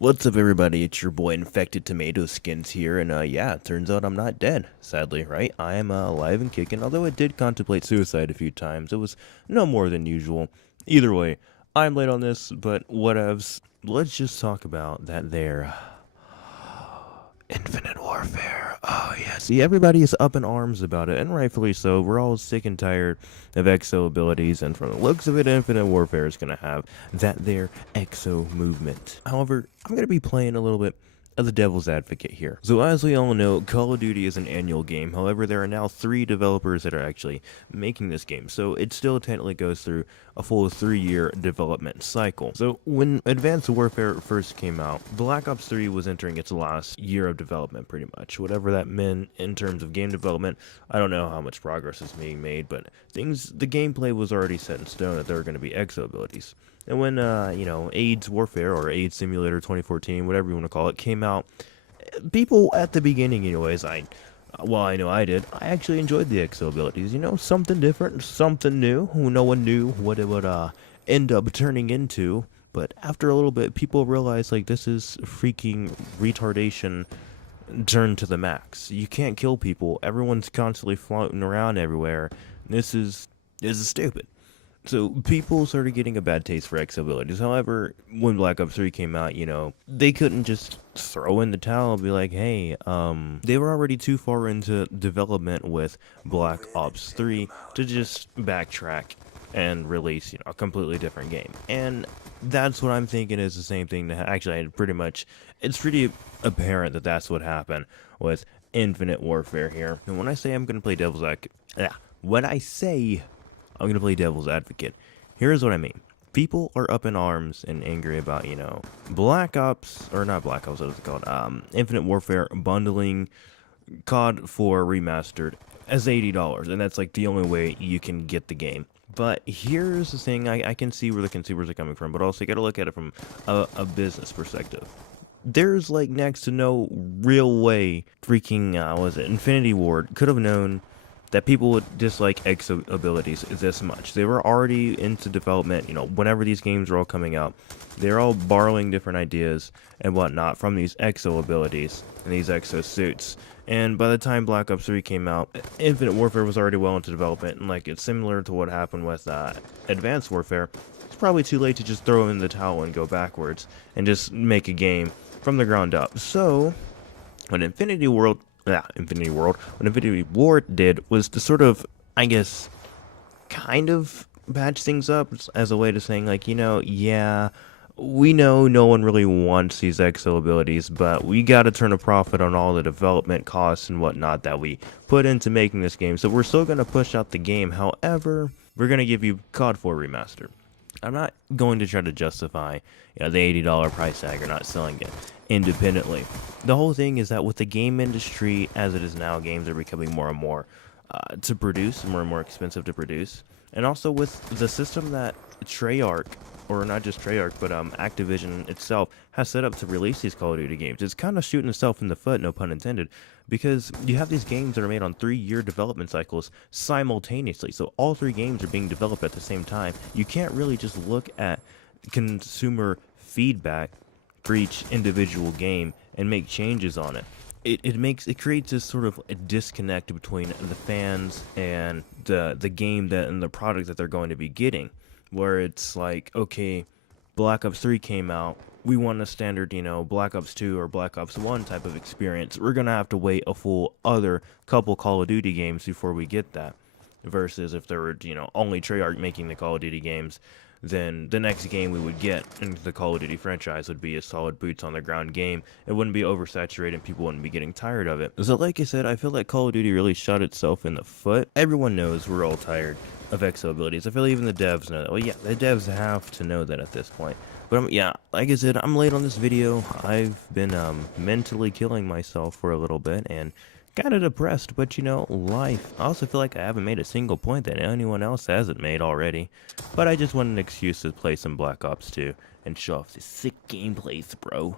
What's up, everybody? It's your boy Infected Tomato Skins here, and yeah, it turns out I'm not dead, sadly, right? I am alive and kicking, although I did contemplate suicide a few times. It was no more than usual. Either way, I'm late on this, but whatevs. Let's just talk about that there Infinite Warfare. Oh, yeah. See, everybody is up in arms about it, and rightfully so. We're all sick and tired of EXO abilities, and from the looks of it, Infinite Warfare is going to have that there EXO movement. However, I'm going to be playing a little bit of the devil's advocate here. So as we all know, Call of Duty is an annual game. However, there are now 3 developers that are actually making this game. So it still technically goes through a full 3-year development cycle. So when Advanced Warfare first came out, Black Ops 3 was entering its last year of development pretty much. Whatever that meant in terms of game development, I don't know how much progress is being made, but the gameplay was already set in stone that there were going to be exo abilities. And when, AIDS Warfare, or AIDS Simulator 2014, whatever you want to call it, came out, people at the beginning anyways, I know I did, I actually enjoyed the exo abilities, something different, something new, who no one knew what it would, end up turning into. But after a little bit, people realized, like, this is freaking retardation turned to the max. You can't kill people, everyone's constantly floating around everywhere. This is stupid. So people started getting a bad taste for X abilities. However, when Black Ops 3 came out, they couldn't just throw in the towel and be like, hey, they were already too far into development with Black Ops 3 to just backtrack and release, a completely different game. And that's what I'm thinking is the same thing that actually it's pretty apparent that that's what happened with Infinite Warfare here. And when I say I'm going to play I'm going to play devil's advocate, here's what I mean. People are up in arms and angry about, Black Ops, or not Black Ops, what is it called? Infinite Warfare bundling CoD4 Remastered as $80, and that's like the only way you can get the game. But here's the thing, I can see where the consumers are coming from, but also you gotta look at it from a business perspective. There's like next to no real way freaking, Infinity Ward could have known that people would dislike EXO abilities this much. They were already into development, whenever these games were all coming out. They're all borrowing different ideas and whatnot from these EXO abilities and these EXO suits. And by the time Black Ops 3 came out, Infinite Warfare was already well into development, and like it's similar to what happened with Advanced Warfare. It's probably too late to just throw in the towel and go backwards and just make a game from the ground up. So when Infinity Ward did was to sort of, I guess, kind of patch things up as a way to saying, like, yeah, we know no one really wants these EXO abilities, but we gotta turn a profit on all the development costs and whatnot that we put into making this game, so we're still gonna push out the game. However, we're gonna give you CoD4 Remastered. I'm not going to try to justify, the $80 price tag or not selling it independently. The whole thing is that with the game industry as it is now, games are becoming more and more to produce, more and more expensive to produce. And also with the system that Treyarch, or not just Treyarch, but Activision itself has set up to release these Call of Duty games, it's kind of shooting itself in the foot, no pun intended, because you have these games that are made on 3-year development cycles simultaneously. So all 3 games are being developed at the same time. You can't really just look at consumer feedback for each individual game and make changes on it. It creates this sort of a disconnect between the fans and the game and the product that they're going to be getting, where it's like, okay, Black Ops 3 came out, we want a standard, Black Ops 2 or Black Ops 1 type of experience. We're gonna have to wait a full other couple Call of Duty games before we get that. Versus if there were, only Treyarch making the Call of Duty games, then the next game we would get in the Call of Duty franchise would be a solid boots on the ground game. It wouldn't be oversaturated and people wouldn't be getting tired of it. So like I said, I feel like Call of Duty really shot itself in the foot. Everyone knows we're all tired of EXO abilities. I feel like even the devs know that. Well, yeah, the devs have to know that at this point. But yeah, like I said, I'm late on this video. I've been mentally killing myself for a little bit and kind of depressed, but life. I also feel like I haven't made a single point that anyone else hasn't made already. But I just want an excuse to play some Black Ops 2 and show off the sick gameplays, bro.